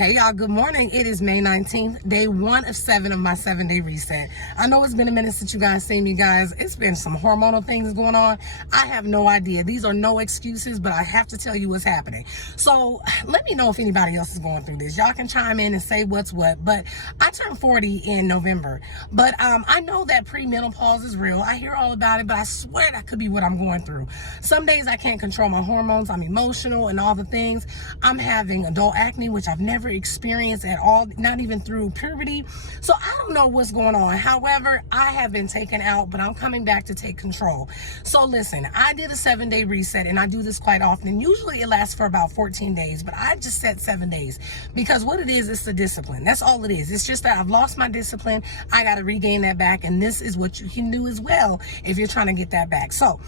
Hey y'all, good morning. It is May 19th, day 1 of 7 of my 7-day reset. I know it's been a minute since you guys seen me, guys. It's been some hormonal things going on. I have no idea. These are no excuses, but I have to tell you what's happening. So let me know if anybody else is going through this. Y'all can chime in and say what's what, but I turned 40 in November. But I know that premenopause is real. I hear all about it, but I swear that could be what I'm going through. Some days I can't control my hormones. I'm emotional and all the things. I'm having adult acne, which I've never experienced at all, not even through puberty. So I don't know what's going on. However, I have been taken out, but I'm coming back to take control. So listen, I did a 7-day reset, and I do this quite often. Usually it lasts for about 14 days, but I just set 7 days because what it is, it's the discipline. That's all it is. It's just that I've lost my discipline. I got to regain that back, and this is what you can do as well if you're trying to get that back. So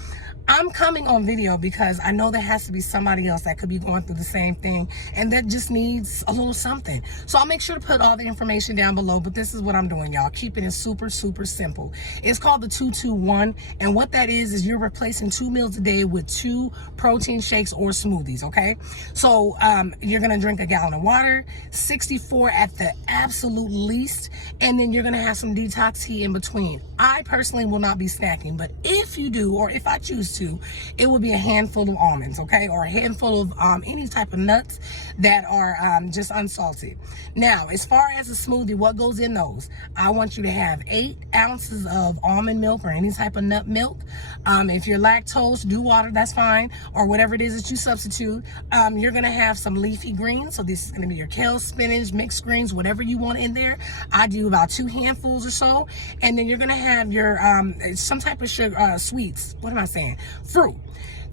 I'm coming on video because I know there has to be somebody else that could be going through the same thing and that just needs a little something. So I'll make sure to put all the information down below, but this is what I'm doing, y'all. Keeping it super, super simple. It's called the 2-2-1, and what that is you're replacing 2 meals a day with 2 protein shakes or smoothies, okay? So you're gonna drink a gallon of water, 64 at the absolute least, and then you're gonna have some detox tea in between. I personally will not be snacking, but if you do, or if I choose to, it will be a handful of almonds, okay, or a handful of any type of nuts that are just unsalted. Now, as far as a smoothie, what goes in those? I want you to have 8 ounces of almond milk or any type of nut milk. If you're lactose, do water, that's fine, or whatever it is that you substitute. You're gonna have some leafy greens, so this is gonna be your kale, spinach, mixed greens, whatever you want in there. I do about 2 handfuls or so, and then you're gonna have your some type of sugar, sweets. What am I saying? Fruit.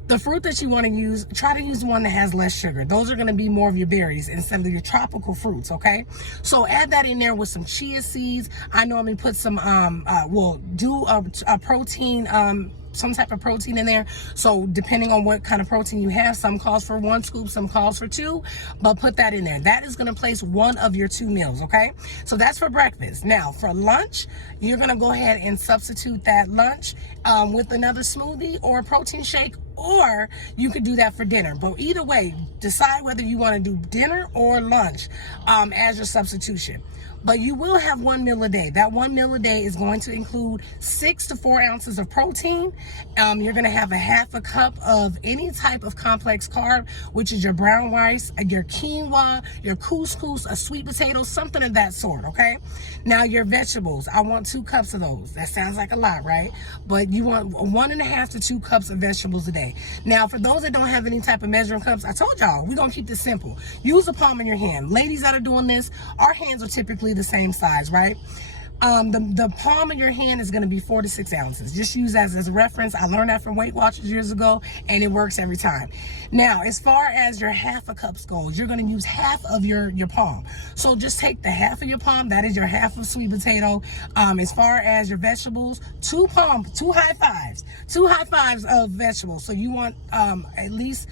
The fruit that you want to use, try to use the one that has less sugar. Those are going to be more of your berries instead of your tropical fruits, okay? So add that in there with some chia seeds. I normally put some, do a protein, some type of protein in there. So depending on what kind of protein you have, some calls for 1 scoop, some calls for 2, but put that in there. That is going to place 1 of your 2 meals, okay? So that's for breakfast. Now for lunch, you're going to go ahead and substitute that lunch with another smoothie or a protein shake, or you could do that for dinner. But either way, decide whether you want to do dinner or lunch as your substitution. But you will have 1 meal a day. That 1 meal a day is going to include 6 to 4 ounces of protein. You're going to have a half a cup of any type of complex carb, which is your brown rice, your quinoa, your couscous, a sweet potato, something of that sort, okay? Now your vegetables, I want 2 cups of those. That sounds like a lot, right? But you want 1.5 to 2 cups of vegetables a day. Now, for those that don't have any type of measuring cups, I told y'all, we're going to keep this simple. Use the palm of your hand. Ladies that are doing this, our hands are typically the same size, right? The palm of your hand is going to be 4 to 6 ounces. Just use that as a reference. I learned that from Weight Watchers years ago, and it works every time. Now, as far as your half a cups goes, you're going to use half of your palm. So just take the half of your palm. That is your half of sweet potato. As far as your vegetables, 2 high fives. 2 high fives of vegetables. So you want at least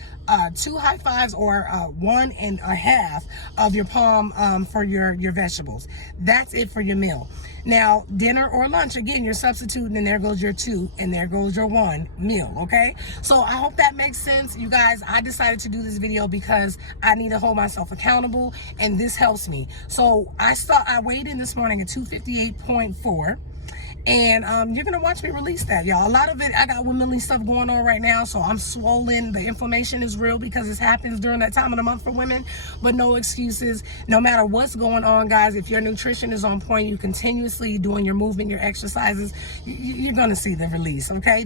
2 high fives or 1.5 of your palm for your vegetables. That's it for your meal. Now, dinner or lunch, again, you're substituting, and there goes your 2, and there goes your 1 meal, okay? So I hope that makes sense. You guys, I decided to do this video because I need to hold myself accountable, and this helps me. So I weighed in this morning at 258.4. And you're gonna watch me release that, y'all. A lot of it, I got womanly stuff going on right now, so I'm swollen. The inflammation is real because it happens during that time of the month for women, but no excuses. No matter what's going on, guys, if your nutrition is on point, you're continuously doing your movement, your exercises, you're gonna see the release, okay?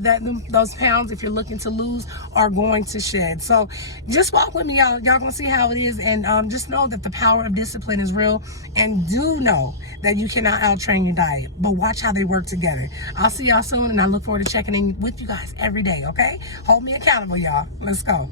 Those pounds, if you're looking to lose, are going to shed. So just walk with me, y'all. Y'all gonna see how it is, and just know that the power of discipline is real, and do know that you cannot out-train your diet, but watch how they work together. I'll see y'all soon, and I look forward to checking in with you guys every day, okay? Hold me accountable, y'all. Let's go.